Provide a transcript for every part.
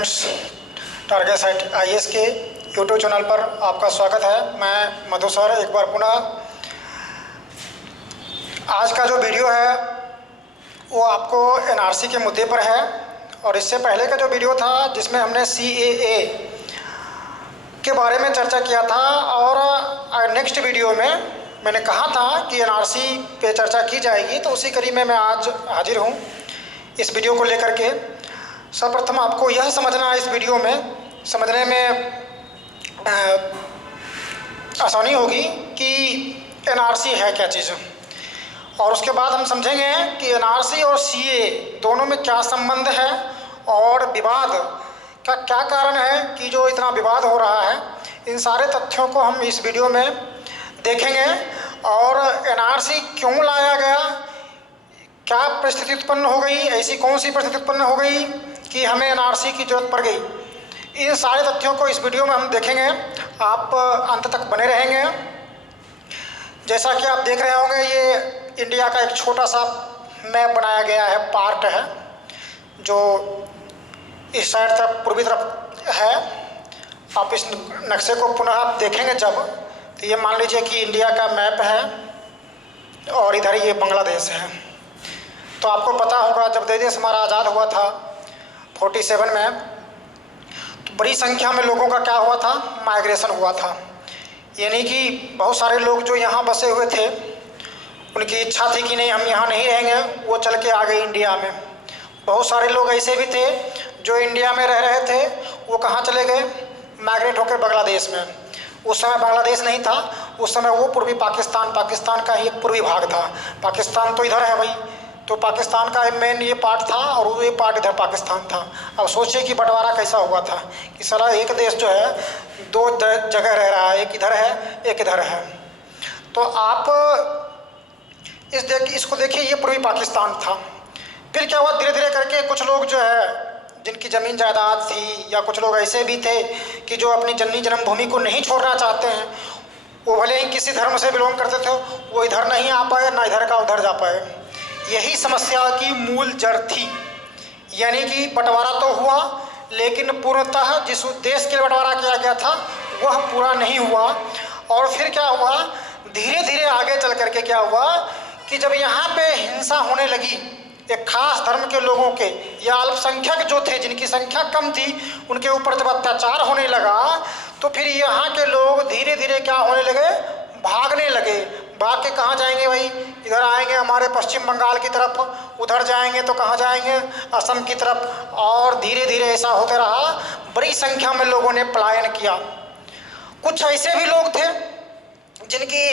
Friends, target site IAS के YouTube channel पर आपका स्वागत है। मैं मधु सर एक बार पुनः आज का जो वीडियो है वो आपको एनआरसी के मुद्दे पर है और इससे पहले का जो वीडियो था जिसमें हमने सीएए के बारे में चर्चा किया था और नेक्स्ट वीडियो में मैंने कहा था कि एनआरसी पे चर्चा की जाएगी, तो उसी कड़ी में मैं आज हाजिर हूँ इस वीडियो को लेकर के। सर्वप्रथम आपको यह समझना है, इस वीडियो में समझने में आसानी होगी कि एनआरसी है क्या चीज़, और उसके बाद हम समझेंगे कि एनआरसी और सीए दोनों में क्या संबंध है और विवाद का क्या कारण है कि जो इतना विवाद हो रहा है। इन सारे तथ्यों को हम इस वीडियो में देखेंगे और एनआरसी क्यों लाया गया, क्या परिस्थिति उत्पन्न हो गई, ऐसी कौन सी परिस्थिति उत्पन्न हो गई कि हमें एनआरसी की जरूरत पड़ गई। इन सारे तथ्यों को इस वीडियो में हम देखेंगे, आप अंत तक बने रहेंगे। जैसा कि आप देख रहे होंगे, ये इंडिया का एक छोटा सा मैप बनाया गया है, पार्ट है जो इस साइड तरफ पूर्वी तरफ है। आप इस नक्शे को पुनः आप देखेंगे जब, तो ये मान लीजिए कि इंडिया का मैप है और इधर ये बांग्लादेश है। तो आपको पता होगा जब देश हमारा आज़ाद हुआ था 47 में, तो बड़ी संख्या में लोगों का क्या हुआ था, माइग्रेशन हुआ था। यानी कि बहुत सारे लोग जो यहाँ बसे हुए थे, उनकी इच्छा थी कि नहीं हम यहाँ नहीं रहेंगे, वो चल के आ गए इंडिया में। बहुत सारे लोग ऐसे भी थे जो इंडिया में रह रहे थे, वो कहाँ चले गए, माइग्रेट होकर बांग्लादेश में। उस समय बांग्लादेश नहीं था, उस समय वो पूर्वी पाकिस्तान का ही एक पूर्वी भाग था। पाकिस्तान तो इधर है भाई, तो पाकिस्तान का मेन ये पार्ट था और ये पार्ट इधर पाकिस्तान था। अब सोचिए कि बंटवारा कैसा हुआ था कि सारा एक देश जो है दो जगह रह रहा है, एक इधर है एक इधर है। तो आप इसको देखिए, ये पूर्वी पाकिस्तान था। फिर क्या हुआ, धीरे धीरे करके कुछ लोग जो है जिनकी ज़मीन जायदाद थी, या कुछ लोग ऐसे भी थे कि जो अपनी जननी जन्मभूमि को नहीं छोड़ना चाहते हैं, वो भले ही किसी धर्म से बिलोंग करते थे, वो इधर नहीं आ पाए, ना इधर का उधर जा पाए। यही समस्या की मूल जड़ थी। यानी कि बंटवारा तो हुआ, लेकिन पूर्णतः जिस उद्देश्य के लिए बंटवारा किया गया था वह पूरा नहीं हुआ। और फिर क्या हुआ, धीरे धीरे आगे चल करके क्या हुआ कि जब यहाँ पे हिंसा होने लगी एक खास धर्म के लोगों के या अल्पसंख्यक जो थे, जिनकी संख्या कम थी, उनके ऊपर जब अत्याचार होने लगा, तो फिर यहाँ के लोग धीरे धीरे क्या होने लगे, भागने लगे। भाग के कहाँ जाएंगे भाई, इधर आएंगे हमारे पश्चिम बंगाल की तरफ, उधर जाएंगे तो कहाँ जाएंगे, असम की तरफ। और धीरे धीरे ऐसा होते रहा, बड़ी संख्या में लोगों ने पलायन किया। कुछ ऐसे भी लोग थे जिनकी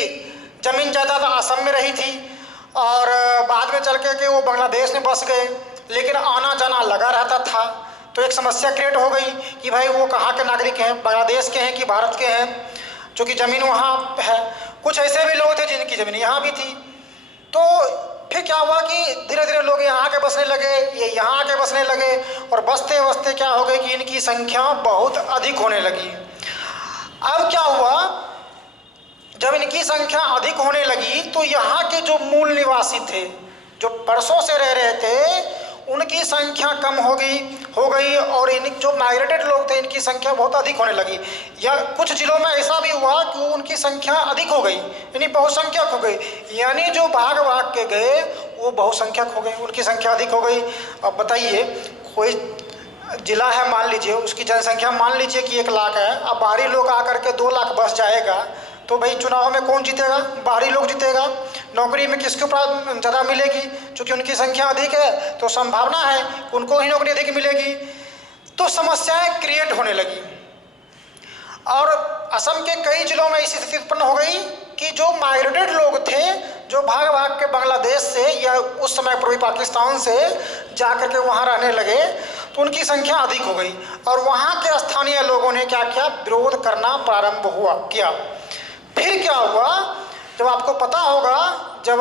जमीन जायदाद असम में रही थी और बाद में चल के वो बांग्लादेश में बस गए, लेकिन आना जाना लगा रहता था। तो एक समस्या क्रिएट हो गई कि भाई वो कहाँ के नागरिक हैं, बांग्लादेश के हैं कि भारत के हैं, चूँकि ज़मीन वहाँ है। कुछ ऐसे भी लोग थे जिनकी ज़मीन यहाँ भी थी। तो फिर क्या हुआ कि धीरे धीरे लोग यहाँ आके बसने लगे, ये यहाँ आके बसने लगे, और बसते बसते क्या हो गई कि इनकी संख्या बहुत अधिक होने लगी। अब क्या हुआ, जब इनकी संख्या अधिक होने लगी तो यहाँ के जो मूल निवासी थे, जो बरसों से रह रहे थे, उनकी संख्या कम हो गई और इन जो माइग्रेटेड लोग थे इनकी संख्या बहुत अधिक होने लगी। या कुछ जिलों में ऐसा भी हुआ कि उनकी संख्या अधिक हो गई, यानी बहुसंख्यक हो गई। यानी जो भाग के गए वो बहुसंख्यक हो गए, उनकी संख्या अधिक हो गई। अब बताइए, कोई जिला है, मान लीजिए उसकी जनसंख्या मान लीजिए कि 1 लाख है, अब बाहरी लोग आकर के 2 लाख बस जाएगा, तो भाई चुनाव में कौन जीतेगा, बाहरी लोग जीतेगा। नौकरी में किसके ऊपर ज़्यादा मिलेगी, क्योंकि उनकी संख्या अधिक है तो संभावना है उनको ही नौकरी अधिक मिलेगी। तो समस्याएं क्रिएट होने लगी और असम के कई जिलों में ऐसी स्थिति उत्पन्न हो गई कि जो माइग्रेटेड लोग थे, जो भाग के बांग्लादेश से या उस समय पूर्वी पाकिस्तान से जाकर के वहाँ रहने लगे, तो उनकी संख्या अधिक हो गई और वहाँ के स्थानीय लोगों ने क्या किया, विरोध करना प्रारंभ किया। फिर क्या हुआ, जब आपको पता होगा जब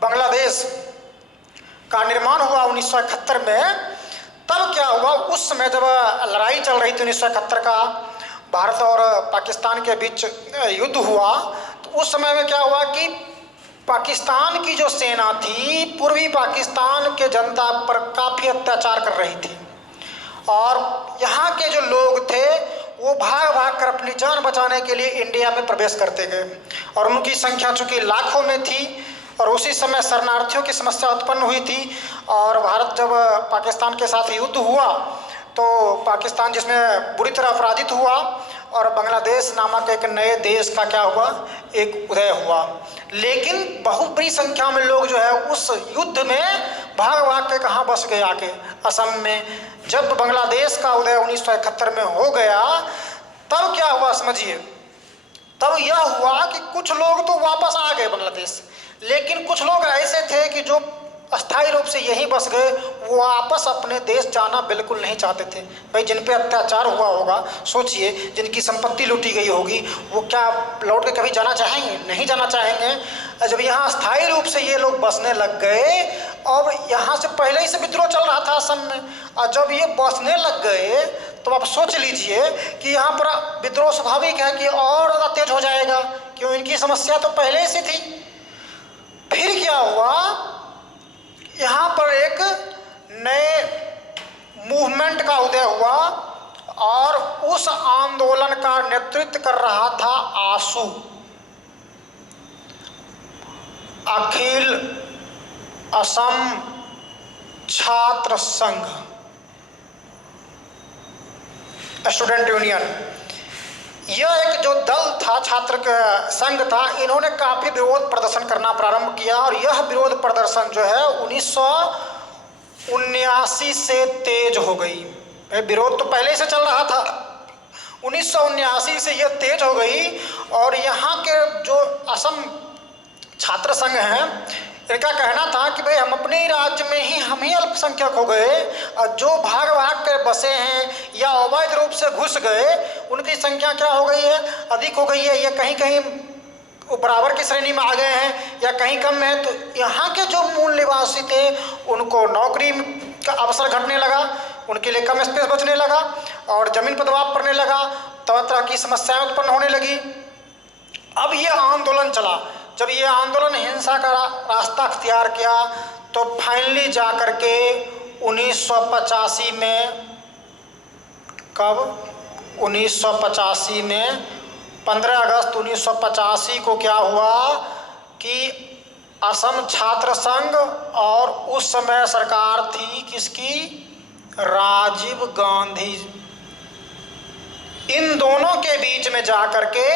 बांग्लादेश का निर्माण हुआ 1971 में, तब क्या हुआ, उस समय जब लड़ाई चल रही थी 1971 का, भारत और पाकिस्तान के बीच युद्ध हुआ, तो उस समय में क्या हुआ कि पाकिस्तान की जो सेना थी पूर्वी पाकिस्तान के जनता पर काफ़ी अत्याचार कर रही थी और यहाँ के जो लोग थे वो भाग भाग कर अपनी जान बचाने के लिए इंडिया में प्रवेश करते गए और उनकी संख्या चूंकि लाखों में थी और उसी समय शरणार्थियों की समस्या उत्पन्न हुई थी। और भारत जब पाकिस्तान के साथ युद्ध हुआ तो पाकिस्तान जिसमें बुरी तरह अपराजित हुआ और बांग्लादेश नामक एक नए देश का क्या हुआ, एक उदय हुआ। लेकिन बहुत बड़ी संख्या में लोग जो है उस युद्ध में भाग भाग के कहाँ बस गए, आके असम में। जब बांग्लादेश का उदय 1971 में हो गया तब क्या हुआ समझिए, तब यह हुआ कि कुछ लोग तो वापस आ गए बांग्लादेश, लेकिन कुछ लोग ऐसे थे कि जो अस्थायी रूप से यहीं बस गए, वो वापस अपने देश जाना बिल्कुल नहीं चाहते थे। भाई जिन पे अत्याचार हुआ होगा, सोचिए, जिनकी संपत्ति लूटी गई होगी, वो क्या लौट के कभी जाना चाहेंगे? नहीं जाना चाहेंगे। जब यहाँ अस्थायी रूप से ये लोग बसने लग गए और यहाँ से पहले ही से विद्रोह चल रहा था असम में, और जब ये बसने लग गए तो आप सोच लीजिए कि यहाँ पर विद्रोह स्वाभाविक है कि और ज़्यादा तेज हो जाएगा, क्यों, इनकी समस्या तो पहले से थी। फिर क्या हुआ, यहाँ पर एक नए मूवमेंट का उदय हुआ और उस आंदोलन का नेतृत्व कर रहा था आसू, अखिल असम छात्र संघ, स्टूडेंट यूनियन। यह एक जो दल था, छात्र संघ था, इन्होंने काफ़ी विरोध प्रदर्शन करना प्रारंभ किया और यह विरोध प्रदर्शन जो है 1979 से तेज हो गई। विरोध तो पहले से चल रहा था, 1979 से यह तेज हो गई। और यहाँ के जो असम छात्र संघ हैं, इनका कहना था कि भाई हम अपने ही राज्य में ही हम ही अल्पसंख्यक हो गए और जो भाग भाग कर बसे हैं या अवैध रूप से घुस गए उनकी संख्या क्या हो गई है, अधिक हो गई है, या कहीं कहीं बराबर की श्रेणी में आ गए हैं या कहीं कम है। तो यहाँ के जो मूल निवासी थे उनको नौकरी का अवसर घटने लगा, उनके लिए कम स्पेस बचने लगा और ज़मीन पर दबाव पड़ने लगा, तरह तरह की समस्याएं उत्पन्न होने लगी। अब ये आंदोलन चला, जब ये आंदोलन हिंसा का रास्ता अख्तियार किया तो फाइनली जा कर के 1985 में, कब, 1985 में 15 अगस्त 1985 को क्या हुआ कि असम छात्र संघ और उस समय सरकार थी किसकी, राजीव गांधी, इन दोनों के बीच में जाकर के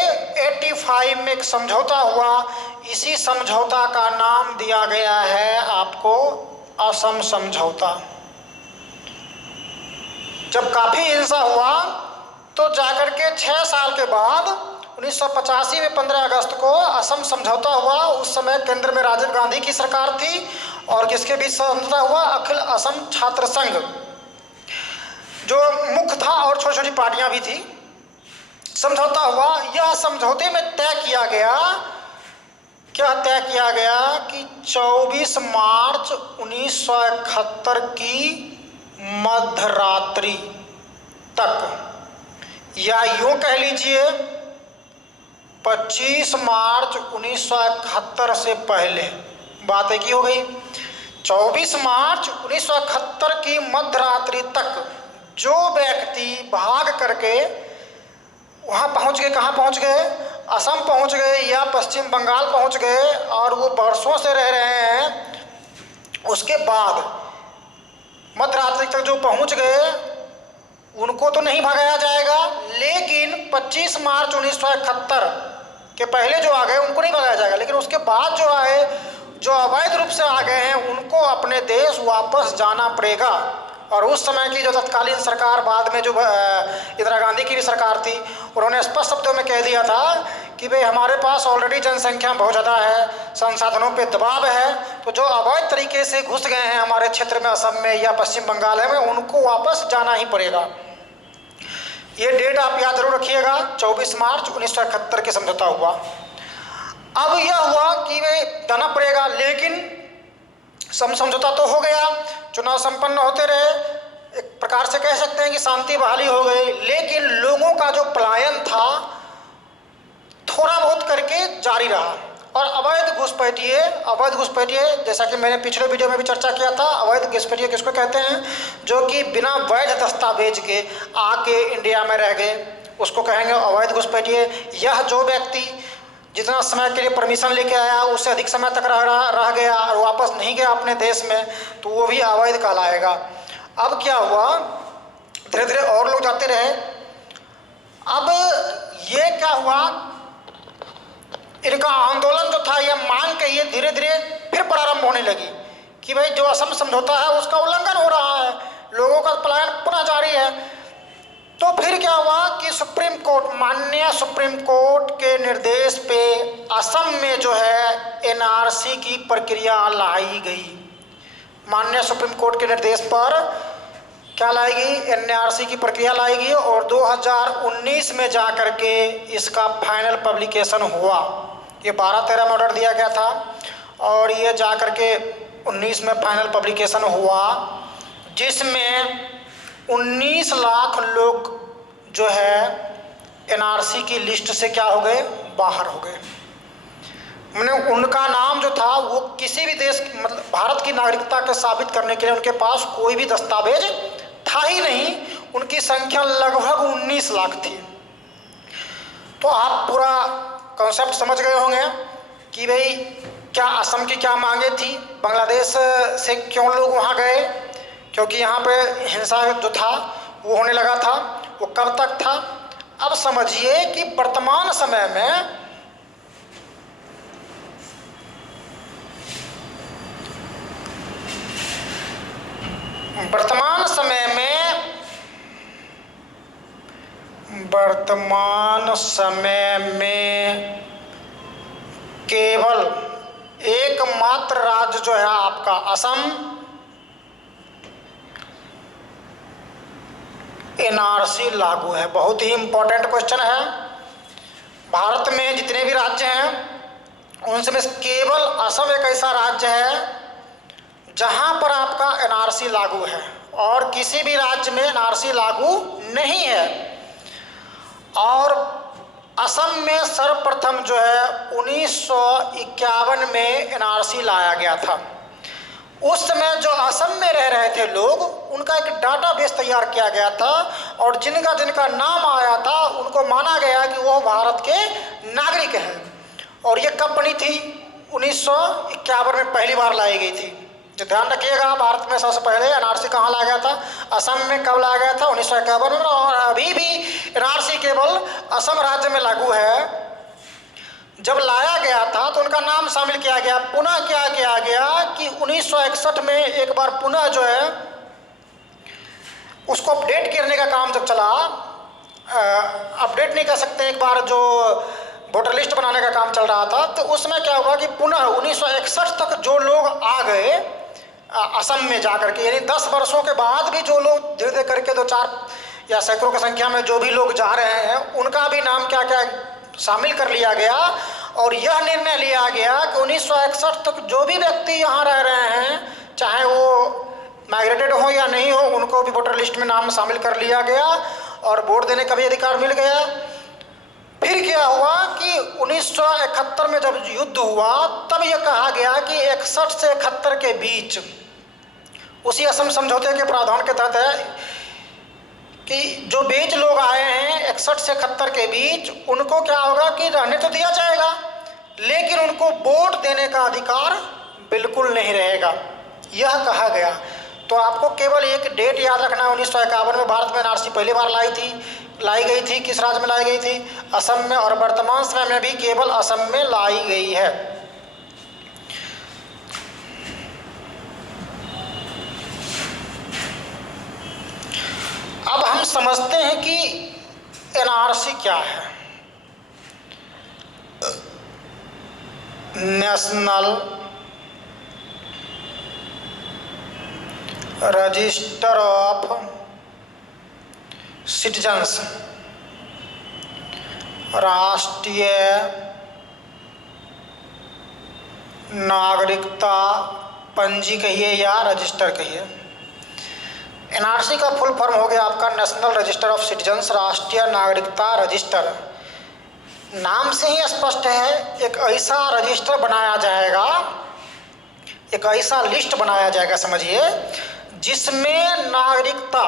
85 में एक समझौता हुआ। इसी समझौता का नाम दिया गया है आपको असम समझौता। जब काफ़ी हिंसा हुआ तो जाकर के 6 साल के बाद 1985 में 15 अगस्त को असम समझौता हुआ। उस समय केंद्र में राजीव गांधी की सरकार थी और किसके बीच समझौता हुआ, अखिल असम छात्र संघ जो मुख्य था और छोटी छोटी पार्टियां भी थी, समझौता हुआ। यह समझौते में तय किया गया, क्या तय किया गया कि 24 मार्च 1971 की मध्यरात्रि तक, या यूं कह लीजिए 25 मार्च 1971 से पहले, बात एक ही हो गई। 24 मार्च 1971 की मध्यरात्रि तक जो व्यक्ति भाग करके वहाँ पहुँच गए, कहाँ पहुँच गए, असम पहुँच गए या पश्चिम बंगाल पहुँच गए और वो वर्षों से रह रहे हैं, उसके बाद मध्यरात्रि तक जो पहुँच गए उनको तो नहीं भगाया जाएगा, लेकिन 25 मार्च 1971 के पहले जो आ गए उनको नहीं भगाया जाएगा, लेकिन उसके बाद जो आए, जो अवैध रूप से आ गए हैं, उनको अपने देश वापस जाना पड़ेगा। और उस समय की जो तत्कालीन सरकार, बाद में जो इंदिरा गांधी की भी सरकार थी, उन्होंने स्पष्ट शब्दों में कह दिया था कि भाई हमारे पास ऑलरेडी जनसंख्या बहुत ज़्यादा है, संसाधनों पे दबाव है, तो जो अवैध तरीके से घुस गए हैं हमारे क्षेत्र में, असम में या पश्चिम बंगाल में, उनको वापस जाना ही पड़ेगा। ये डेट आप याद जरूर रखिएगा, 24 मार्च 1971 के समझौता हुआ। अब यह हुआ कि वे जाना पड़ेगा, लेकिन समझौता तो हो गया, चुनाव संपन्न होते रहे, एक प्रकार से कह सकते हैं कि शांति बहाली हो गई, लेकिन लोगों का जो पलायन था थोड़ा बहुत करके जारी रहा और अवैध घुसपैठिए जैसा कि मैंने पिछले वीडियो में भी चर्चा किया था, अवैध घुसपैठिए किसको कहते हैं? जो कि बिना वैध दस्तावेज के आके इंडिया में रह गए, उसको कहेंगे अवैध घुसपैठिए। यह जो व्यक्ति जितना समय के लिए परमिशन लेके आया उससे अधिक समय तक रह गया और वापस नहीं गया अपने देश में, तो वो भी अवैध कहलाएगा। अब क्या हुआ, धीरे धीरे और लोग जाते रहे। अब ये क्या हुआ, इनका आंदोलन जो था, यह मांग के ये धीरे धीरे फिर प्रारंभ होने लगी कि भाई जो असम समझौता है उसका उल्लंघन हो रहा है, लोगों का पलायन पुनः जारी है। तो फिर क्या हुआ कि सुप्रीम कोर्ट, माननीय सुप्रीम कोर्ट के निर्देश पे असम में जो है एनआरसी की प्रक्रिया लाई गई। माननीय सुप्रीम कोर्ट के निर्देश पर क्या लाई गई? एनआरसी की प्रक्रिया लाई गई और 2019 में जा कर के इसका फाइनल पब्लिकेशन हुआ। ये 12-13 में ऑर्डर दिया गया था और ये जा कर के 19 में फाइनल पब्लिकेशन हुआ, जिसमें 19 लाख लोग जो है एनआरसी की लिस्ट से क्या हो गए? बाहर हो गए। मैंने उनका नाम जो था वो किसी भी देश, मतलब भारत की नागरिकता के साबित करने के लिए उनके पास कोई भी दस्तावेज था ही नहीं। उनकी संख्या लगभग 19 लाख थी। तो आप पूरा कॉन्सेप्ट समझ गए होंगे कि भाई क्या असम की क्या मांगे थी, बांग्लादेश से क्यों लोग वहाँ गए, क्योंकि यहाँ पे हिंसा जो था वो होने लगा था। वो कब तक था? अब समझिए कि वर्तमान समय में केवल एकमात्र राज्य जो है आपका असम एनआरसी लागू है। बहुत ही इंपॉर्टेंट क्वेश्चन है। भारत में जितने भी राज्य हैं उनसे में केवल असम एक ऐसा राज्य है जहां पर आपका एनआरसी लागू है और किसी भी राज्य में एनआरसी लागू नहीं है। और असम में सर्वप्रथम जो है 1951 में एनआरसी लाया गया था। उस समय जो असम में रह रहे थे लोग, उनका एक डाटाबेस तैयार किया गया था और जिनका जिनका नाम आया था उनको माना गया कि वो भारत के नागरिक हैं। और ये कब बनी थी? 1951 में पहली बार लाई गई थी। जो ध्यान रखिएगा, भारत में सबसे पहले एनआरसी कहाँ लाया गया था? असम में। कब लाया गया था? 1951 में। और अभी भी एनआरसी केवल असम राज्य में लागू है। जब लाया गया था तो उनका नाम शामिल किया गया। पुनः क्या किया गया कि 1961 में एक बार पुनः जो है उसको अपडेट करने का काम जब चला, अपडेट नहीं कर सकते, एक बार जो वोटर लिस्ट बनाने का काम चल रहा था, तो उसमें क्या हुआ कि पुनः 1961 तक जो लोग आ गए असम में जाकर के, यानी 10 वर्षों के बाद भी जो लोग धीरे धीरे करके 2-4 या सैकड़ों की संख्या में जो भी लोग जा रहे हैं उनका भी नाम क्या क्या शामिल कर लिया गया। और यह निर्णय लिया गया कि 1961 तक जो भी व्यक्ति यहाँ रह रहे हैं, चाहे वो माइग्रेटेड हो या नहीं हो, उनको भी वोटर लिस्ट में नाम शामिल कर लिया गया और वोट देने का भी अधिकार मिल गया। फिर क्या हुआ कि 1971 में जब युद्ध हुआ तब यह कहा गया कि 61 से 71 के बीच, उसी असम समझौते के प्रावधान के तहत है कि जो बीच लोग आए हैं 61 से 71 के बीच, उनको क्या होगा कि रहने तो दिया जाएगा लेकिन उनको वोट देने का अधिकार बिल्कुल नहीं रहेगा, यह कहा गया। तो आपको केवल एक डेट याद रखना है, 1951 में भारत में एनआरसी पहली बार लाई गई थी। किस राज्य में लाई गई थी? असम में। और वर्तमान समय में भी केवल असम में लाई गई है। अब हम समझते हैं कि एनआरसी क्या है। नेशनल रजिस्टर ऑफ सिटीजन्स, राष्ट्रीय नागरिकता पंजी कहिए या रजिस्टर कहिए। एनआरसी का फुल फॉर्म हो गया आपका नेशनल रजिस्टर ऑफ सिटीजन्स, राष्ट्रीय नागरिकता रजिस्टर। नाम से ही स्पष्ट है, एक ऐसा रजिस्टर बनाया जाएगा, एक ऐसा लिस्ट बनाया जाएगा समझिए, जिसमें नागरिकता,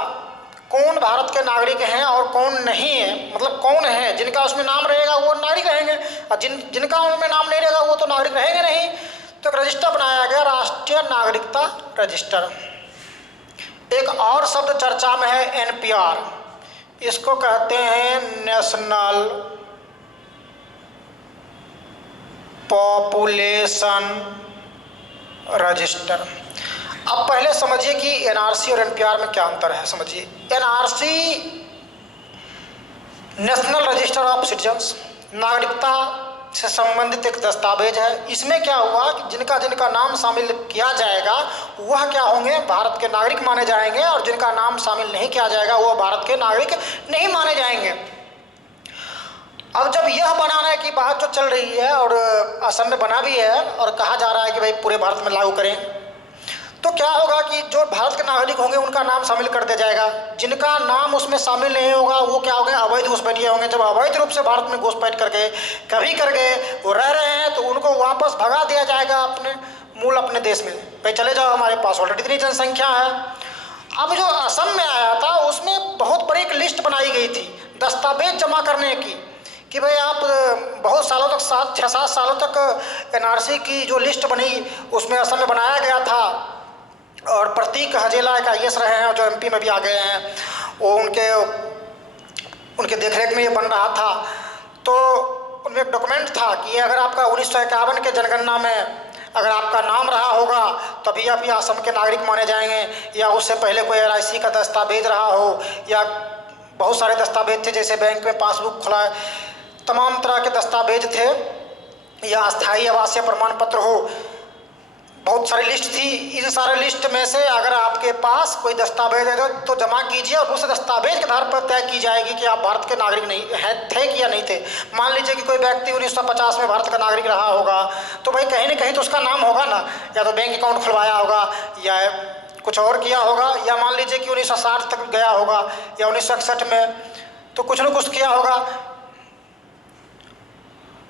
कौन भारत के नागरिक हैं और कौन नहीं है, मतलब कौन है, जिनका उसमें नाम रहेगा वो नागरिक रहेंगे और जिनका उनमें नाम नहीं रहेगा वो तो नागरिक रहेंगे नहीं। तो एक रजिस्टर बनाया गया, राष्ट्रीय नागरिकता रजिस्टर। एक और शब्द चर्चा में है एनपीआर, इसको कहते हैं नेशनल पॉपुलेशन रजिस्टर। अब पहले समझिए कि एनआरसी और एनपीआर में क्या अंतर है। समझिए, NRC national register of citizens, नागरिकता से संबंधित एक दस्तावेज है। इसमें क्या हुआ कि जिनका जिनका नाम शामिल किया जाएगा वह क्या होंगे, भारत के नागरिक माने जाएंगे, और जिनका नाम शामिल नहीं किया जाएगा वह भारत के नागरिक नहीं माने जाएंगे। अब जब यह बनाने की बात जो चल रही है और असम में बना भी है और कहा जा रहा है कि भाई पूरे भारत में लागू करें, तो क्या होगा कि जो भारत के नागरिक होंगे उनका नाम शामिल कर दिया जाएगा, जिनका नाम उसमें शामिल नहीं होगा वो क्या होंगे, अवैध घुसपैठिए होंगे। जब अवैध रूप से भारत में घुसपैठ करके कभी कर गए, वो रह रहे हैं, तो उनको वापस भगा दिया जाएगा अपने मूल अपने देश में, भाई चले जाओ, हमारे पास ऑलरेडी इतनी जनसंख्या है। अब जो असम में आया था उसमें बहुत बड़ी एक लिस्ट बनाई गई थी दस्तावेज जमा करने की, कि भाई आप बहुत सालों तक 6-7 सालों तक एनआरसी की जो लिस्ट बनी उसमें असम में बनाया गया था, और प्रतीक हजेला एक IAS रहे हैं जो MP में भी आ गए हैं, वो उनके देखरेख में ये बन रहा था। तो उनमें एक डॉक्यूमेंट था कि अगर आपका 1951 के जनगणना में अगर आपका नाम रहा होगा तभी आप ये असम के नागरिक माने जाएंगे, या उससे पहले कोई LIC का दस्तावेज रहा हो, या बहुत सारे दस्तावेज थे जैसे बैंक में पासबुक खुला है, तमाम तरह के दस्तावेज थे, या अस्थायी आवासीय प्रमाण पत्र हो, बहुत सारी लिस्ट थी। इन सारे लिस्ट में से अगर आपके पास कोई दस्तावेज है तो जमा कीजिए, और उस दस्तावेज के आधार पर तय की जाएगी कि आप भारत के नागरिक नहीं है, थे कि या नहीं थे। मान लीजिए कि कोई व्यक्ति 1950 में भारत का नागरिक रहा होगा, तो भाई कहीं ना कहीं तो उसका नाम होगा ना, या तो बैंक अकाउंट खुलवाया होगा या कुछ और किया होगा, या मान लीजिए कि 1960 तक गया होगा या 1961 में तो कुछ न कुछ किया होगा,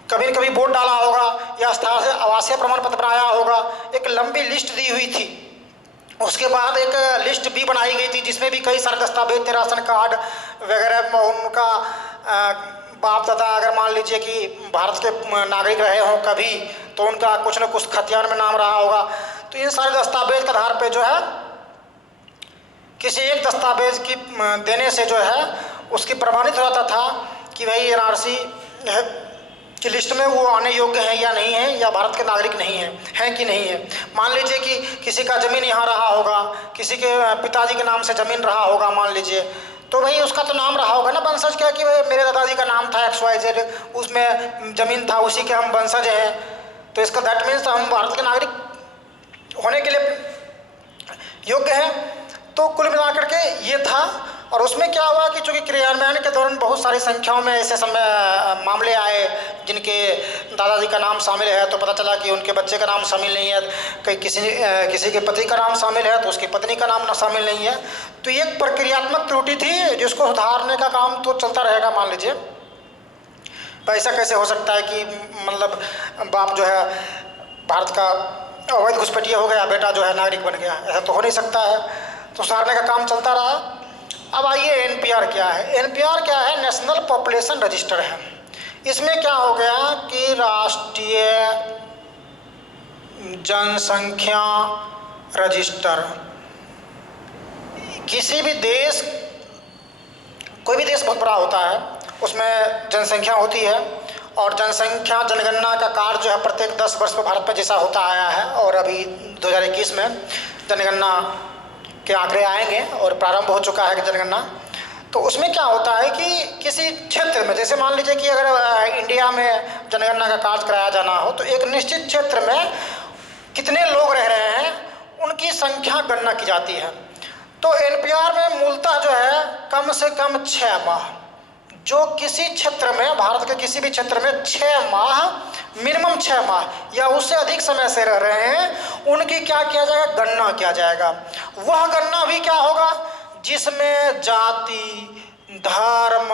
कभी न कभी वोट डाला होगा, या स्थायी आवासीय प्रमाण पत्र बनाया होगा। एक लंबी लिस्ट दी हुई थी। उसके बाद एक लिस्ट भी बनाई गई थी जिसमें भी कई सारे दस्तावेज थे, राशन कार्ड वगैरह, उनका बाप दादा अगर मान लीजिए कि भारत के नागरिक रहे हों कभी, तो उनका कुछ न कुछ खतियान में नाम रहा होगा। तो इन सारे दस्तावेज के आधार पर जो है किसी एक दस्तावेज की देने से जो है उसकी प्रमाणित रहता था कि भाई एनआरसी की लिस्ट में वो आने योग्य है या नहीं है, या भारत के नागरिक नहीं है कि नहीं है। मान लीजिए कि किसी का ज़मीन यहाँ रहा होगा, किसी के पिताजी के नाम से ज़मीन रहा होगा मान लीजिए, तो भाई उसका तो नाम रहा होगा ना वंशज क्या, कि भाई मेरे दादाजी का नाम था XYZ, उसमें ज़मीन था, उसी के हम वंशज हैं, तो इसका दैट मीन्स हम भारत के नागरिक होने के लिए योग्य हैं। तो कुल मिलाकर के ये था। और उसमें क्या हुआ कि चूँकि क्रियान्वयन के दौरान बहुत सारी संख्याओं में ऐसे मामले आए जिनके दादाजी का नाम शामिल है, तो पता चला कि उनके बच्चे का नाम शामिल नहीं है, कहीं किसी के पति का नाम शामिल है तो उसकी पत्नी का नाम शामिल नहीं है। तो ये एक प्रक्रियात्मक त्रुटि थी जिसको सुधारने का काम तो चलता रहेगा। मान लीजिए ऐसा कैसे हो सकता है कि मतलब बाप जो है भारत का अवैध घुसपैठिया हो गया, बेटा जो है नागरिक बन गया, ऐसा तो हो नहीं सकता है। तो सुधारने का काम चलता रहा। अब आइए एनपीआर क्या है। एनपीआर क्या है? नेशनल पॉपुलेशन रजिस्टर है। इसमें क्या हो गया कि राष्ट्रीय जनसंख्या रजिस्टर, किसी भी देश, कोई भी देश बहुत बड़ा होता है, उसमें जनसंख्या होती है और जनसंख्या जनगणना का कार्य जो है प्रत्येक 10 वर्ष में भारत में जैसा होता आया है, और अभी 2021 में जनगणना के आंकड़े आएंगे और प्रारंभ हो चुका है जनगणना। तो उसमें क्या होता है कि किसी क्षेत्र में, जैसे मान लीजिए कि अगर इंडिया में जनगणना का कार्य कराया जाना हो तो एक निश्चित क्षेत्र में कितने लोग रह रहे हैं उनकी संख्या गणना की जाती है। तो एनपीआर में मूलतः जो है कम से कम 6 माह, जो किसी क्षेत्र में, भारत के किसी भी क्षेत्र में 6 माह, मिनिमम 6 माह या उससे अधिक समय से रह रहे हैं, उनकी क्या किया जाएगा? गणना किया जाएगा। वह गणना भी क्या होगा जिसमें जाति, धर्म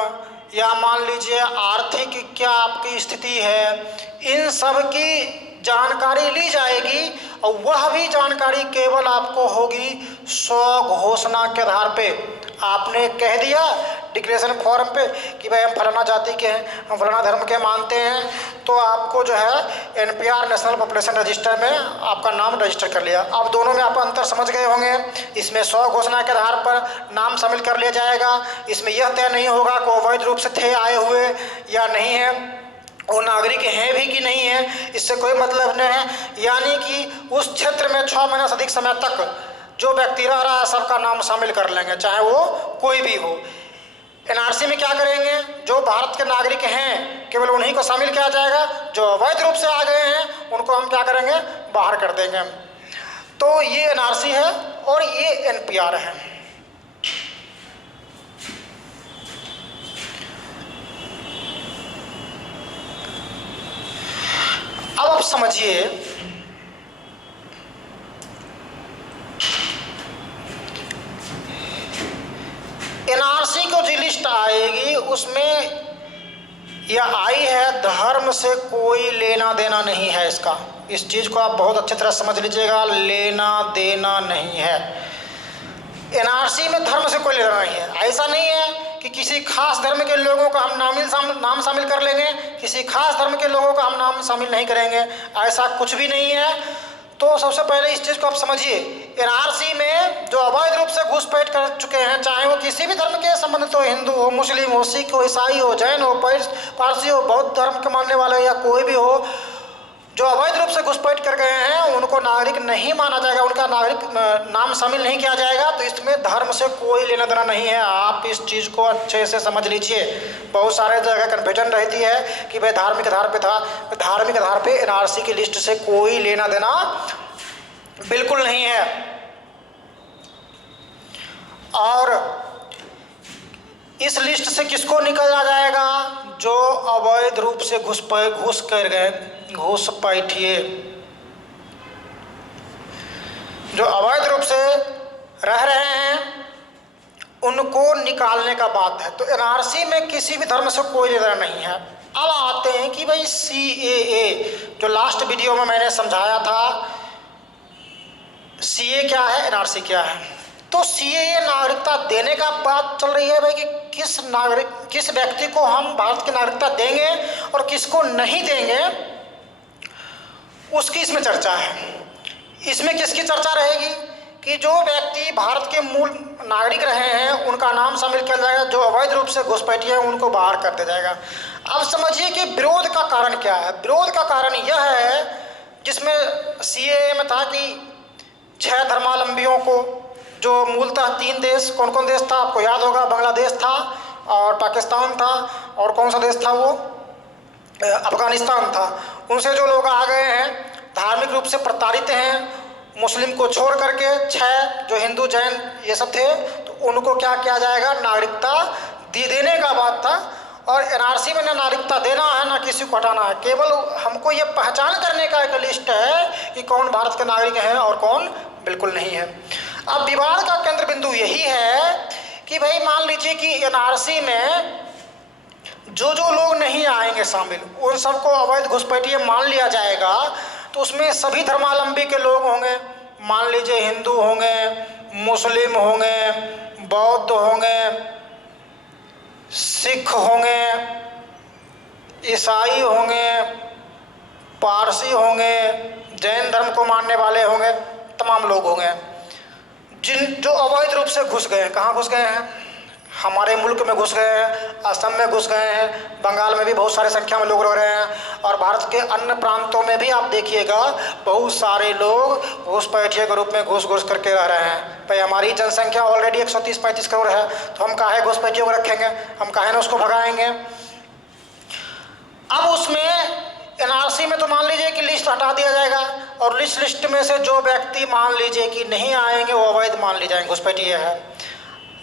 या मान लीजिए आर्थिक क्या आपकी स्थिति है, इन सब की जानकारी ली जाएगी और वह भी जानकारी केवल आपको होगी स्वघोषणा के आधार पे। आपने कह दिया डिक्लेरेशन फॉर्म पे कि भाई हम फलाना जाति के हैं, हम फलाना धर्म के मानते हैं, तो आपको जो है एनपीआर नेशनल पॉपुलेशन रजिस्टर में आपका नाम रजिस्टर कर लिया। अब दोनों में आप अंतर समझ गए होंगे। इसमें स्वघोषणा के आधार पर नाम शामिल कर लिया जाएगा, इसमें यह तय नहीं होगा कि अवैध रूप से थे आए हुए या नहीं है, वो नागरिक हैं भी कि नहीं है, इससे कोई मतलब नहीं है। यानी कि उस क्षेत्र में 6 महीने से अधिक समय तक जो व्यक्ति रह रहा है सबका नाम शामिल कर लेंगे, चाहे वो कोई भी हो। एनआरसी में क्या करेंगे, जो भारत के नागरिक हैं केवल उन्हीं को शामिल किया जाएगा, जो अवैध रूप से आ गए हैं उनको हम क्या करेंगे, बाहर कर देंगे। तो ये एनआरसी है और ये एनपीआर है। अब आप समझिए एनआरसी को जो लिस्ट आएगी उसमें यह आई है धर्म से कोई लेना देना नहीं है इसका। इस चीज को आप बहुत अच्छी तरह समझ लीजिएगा, लेना देना नहीं है। एनआरसी में धर्म से कोई लेना नहीं है। ऐसा नहीं है कि किसी खास धर्म के लोगों का हम नाम शामिल कर लेंगे, किसी खास धर्म के लोगों का हम नाम शामिल नहीं करेंगे, ऐसा कुछ भी नहीं है। तो सबसे पहले इस चीज़ को आप समझिए, एनआरसी में जो अवैध रूप से घुसपैठ कर चुके हैं, चाहे वो किसी भी धर्म के संबंधित हो, हिंदू हो, मुस्लिम हो, सिख हो, ईसाई हो, जैन हो, पारसी हो, बौद्ध धर्म के मानने वाले या कोई भी हो, जो अवैध रूप से घुसपैठ कर गए हैं उनको नागरिक नहीं माना जाएगा, उनका नागरिक नाम शामिल नहीं किया जाएगा। तो इसमें धर्म से कोई लेना देना नहीं है। आप इस चीज़ को अच्छे से समझ लीजिए। बहुत सारे जगह कन्फ्यूजन रहती है कि भाई धार्मिक आधार पे था, धार्मिक आधार पे एनआरसी की लिस्ट से कोई लेना देना बिल्कुल नहीं है। और इस लिस्ट से किसको निकाला जाएगा, जो अवैध रूप से घुसपैठिए, जो अवैध रूप से रह रहे हैं उनको निकालने का बात है। तो एनआरसी में किसी भी धर्म से कोई लेना नहीं है। अब आते हैं कि भाई सीएए, जो लास्ट वीडियो में मैंने समझाया था, सीए क्या है, एनआरसी क्या है। तो सीएए नागरिकता देने का बात चल रही है भाई कि किस व्यक्ति को हम भारत की नागरिकता देंगे और किसको नहीं देंगे, उसकी इसमें चर्चा है। इसमें किसकी चर्चा रहेगी कि जो व्यक्ति भारत के मूल नागरिक रहे हैं उनका नाम शामिल किया जाएगा, जो अवैध रूप से घुसपैठिए हैं उनको बाहर कर दिया जाएगा। अब समझिए कि विरोध का कारण क्या है। विरोध का कारण यह है, जिसमें सीएए में था कि 6 धर्मावलंबियों को, जो मूलतः 3 देश, कौन कौन देश था आपको याद होगा, बांग्लादेश था और पाकिस्तान था और कौन सा देश था वो, अफगानिस्तान था। उनसे जो लोग आ गए हैं धार्मिक रूप से प्रताड़ित हैं, मुस्लिम को छोड़ करके 6 जो हिंदू जैन ये सब थे, तो उनको क्या किया जाएगा, नागरिकता देने का बात था। और एनआरसी में ना नागरिकता देना है ना किसी को हटाना है, केवल हमको ये पहचान करने का एक लिस्ट है कि कौन भारत के नागरिक हैं और कौन बिल्कुल नहीं है। अब विवाद का केंद्र बिंदु यही है कि भाई मान लीजिए कि एनआरसी में जो लोग नहीं आएंगे शामिल, उन सबको अवैध घुसपैठिए मान लिया जाएगा। तो उसमें सभी धर्मावलंबी के लोग होंगे, मान लीजिए हिंदू होंगे, मुस्लिम होंगे, बौद्ध होंगे, सिख होंगे, ईसाई होंगे, पारसी होंगे, जैन धर्म को मानने वाले होंगे, तमाम लोग होंगे जो अवैध रूप से घुस गए हैं। कहाँ घुस गए हैं, हमारे मुल्क में घुस गए हैं, असम में घुस गए हैं, बंगाल में भी बहुत सारी संख्या में लोग रह रहे हैं, और भारत के अन्य प्रांतों में भी आप देखिएगा बहुत सारे लोग घुसपैठिए के रूप में घुस करके रह रहे हैं। भाई हमारी जनसंख्या ऑलरेडी 130-135 करोड़ है, तो हम काहे घुसपैठियों को रखेंगे, हम काहे ना उसको भगाएंगे। अब उसमें एनआरसी में तो मान लीजिए कि लिस्ट हटा दिया जाएगा, और लिस्ट में से जो व्यक्ति मान लीजिए कि नहीं आएंगे वो अवैध मान ली जाएंगे, घुसपैठिए है।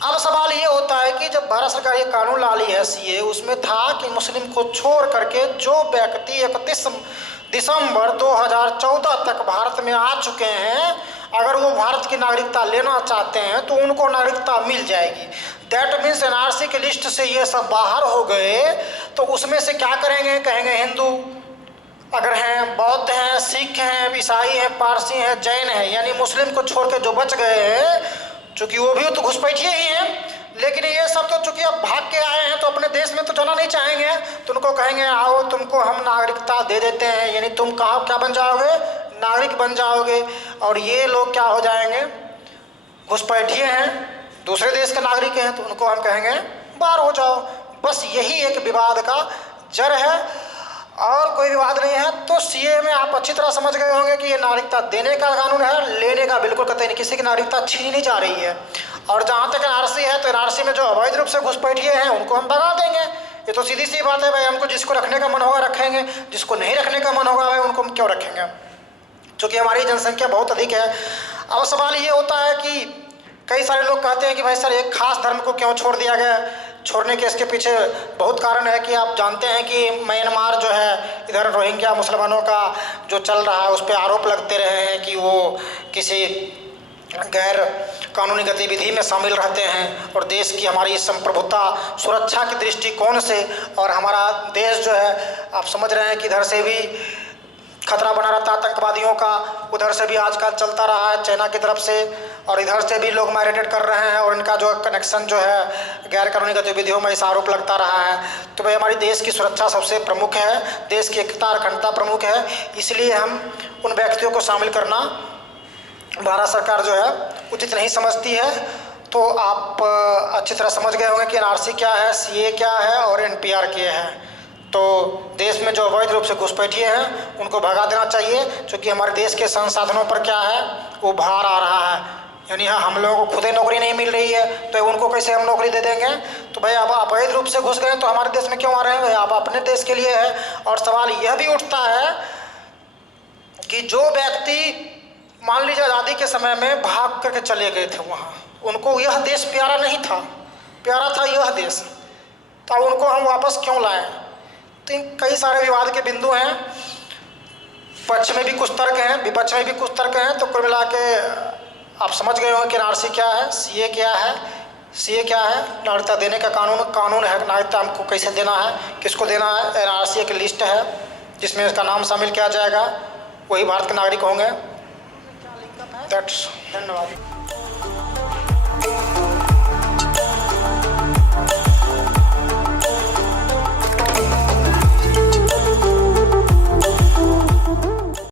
अब सवाल ये होता है कि जब भारत सरकार ये कानून ला ली है सीए, उसमें था कि मुस्लिम को छोड़ करके जो व्यक्ति 31 दिसंबर 2014 तक भारत में आ चुके हैं, अगर वो भारत की नागरिकता लेना चाहते हैं तो उनको नागरिकता मिल जाएगी। दैट मीन्स एनआरसी की लिस्ट से ये सब बाहर हो गए तो उसमें से क्या करेंगे? कहेंगे हिंदू अगर हैं, बौद्ध हैं, सिख हैं, ईसाई हैं, पारसी हैं, जैन हैं, यानी मुस्लिम को छोड़ के जो बच गए हैं, चूँकि वो भी तो घुसपैठिए ही हैं, लेकिन ये सब तो चूँकि अब भाग के आए हैं तो अपने देश में तो जाना नहीं चाहेंगे, तो उनको कहेंगे आओ तुमको हम नागरिकता दे देते हैं, यानी तुम कहाँ क्या बन जाओगे? नागरिक बन जाओगे। और ये लोग क्या हो जाएंगे? घुसपैठिए हैं, दूसरे देश के नागरिक हैं, तो उनको हम कहेंगे बाहर हो जाओ। बस यही एक विवाद का जड़ है और कोई विवाद नहीं है। तो सीए में आप अच्छी तरह समझ गए होंगे कि ये नागरिकता देने का कानून है, लेने का बिल्कुल कतई नहीं, किसी की नागरिकता छीनी नहीं जा रही है। और जहाँ तक एनआरसी है तो एनआरसी में जो अवैध रूप से घुसपैठिए हैं उनको हम भगा देंगे। ये तो सीधी सी बात है भाई, हमको जिसको रखने का मन होगा रखेंगे, जिसको नहीं रखने का मन होगा भाई उनको हम क्यों रखेंगे, क्योंकि हमारी जनसंख्या बहुत अधिक है। अब सवाल ये होता है कि कई सारे लोग कहते हैं कि भाई सर एक खास धर्म को क्यों छोड़ दिया गया? छोड़ने के इसके पीछे बहुत कारण है कि आप जानते हैं कि म्यांमार जो है, इधर रोहिंग्या मुसलमानों का जो चल रहा है उस पर आरोप लगते रहे हैं कि वो किसी गैर कानूनी गतिविधि में शामिल रहते हैं, और देश की हमारी संप्रभुता सुरक्षा के दृष्टिकोण से, और हमारा देश जो है आप समझ रहे हैं कि इधर से भी खतरा बना रहता है आतंकवादियों का, उधर से भी आजकल चलता रहा है चाइना की तरफ से, और इधर से भी लोग माइग्रेट कर रहे हैं और इनका जो कनेक्शन जो है गैर कानूनी गतिविधियों में इस आरोप लगता रहा है। तो भाई हमारी देश की सुरक्षा सबसे प्रमुख है, देश की एकता और अखंडता प्रमुख है, इसलिए हम उन व्यक्तियों को शामिल करना भारत सरकार जो है उचित नहीं समझती है। तो आप अच्छी तरह समझ गए होंगे कि एनआरसी क्या है, सीए क्या है और एनपीआर क्या है। तो देश में जो अवैध रूप से घुसपैठिए हैं उनको भगा देना चाहिए, क्योंकि हमारे देश के संसाधनों पर क्या है वो भार आ रहा है, यानी हम लोगों को खुद ही नौकरी नहीं मिल रही है तो उनको कैसे हम नौकरी दे देंगे? तो भाई अब अवैध रूप से घुस गए तो हमारे देश में क्यों आ रहे हैं? भाई आप अपने देश के लिए है। और सवाल यह भी उठता है कि जो व्यक्ति मान लीजिए आज़ादी के समय में भाग करके चले गए थे वहाँ, उनको यह देश प्यारा नहीं था, प्यारा था यह देश, तो उनको हम वापस क्यों लाएं? तो कई सारे विवाद के बिंदु हैं, पक्ष में भी कुछ तर्क हैं, विपक्ष में भी कुछ तर्क हैं। तो कुल मिला के आप समझ गए होंगे कि एनआरसी क्या है, सीए क्या है। सीए क्या है? नागरिकता देने का कानून है, नागरिकता हमको कैसे देना है, किसको देना है। एनआरसी एक लिस्ट है जिसमें इसका नाम शामिल किया जाएगा, वही भारत के नागरिक होंगे। धन्यवाद।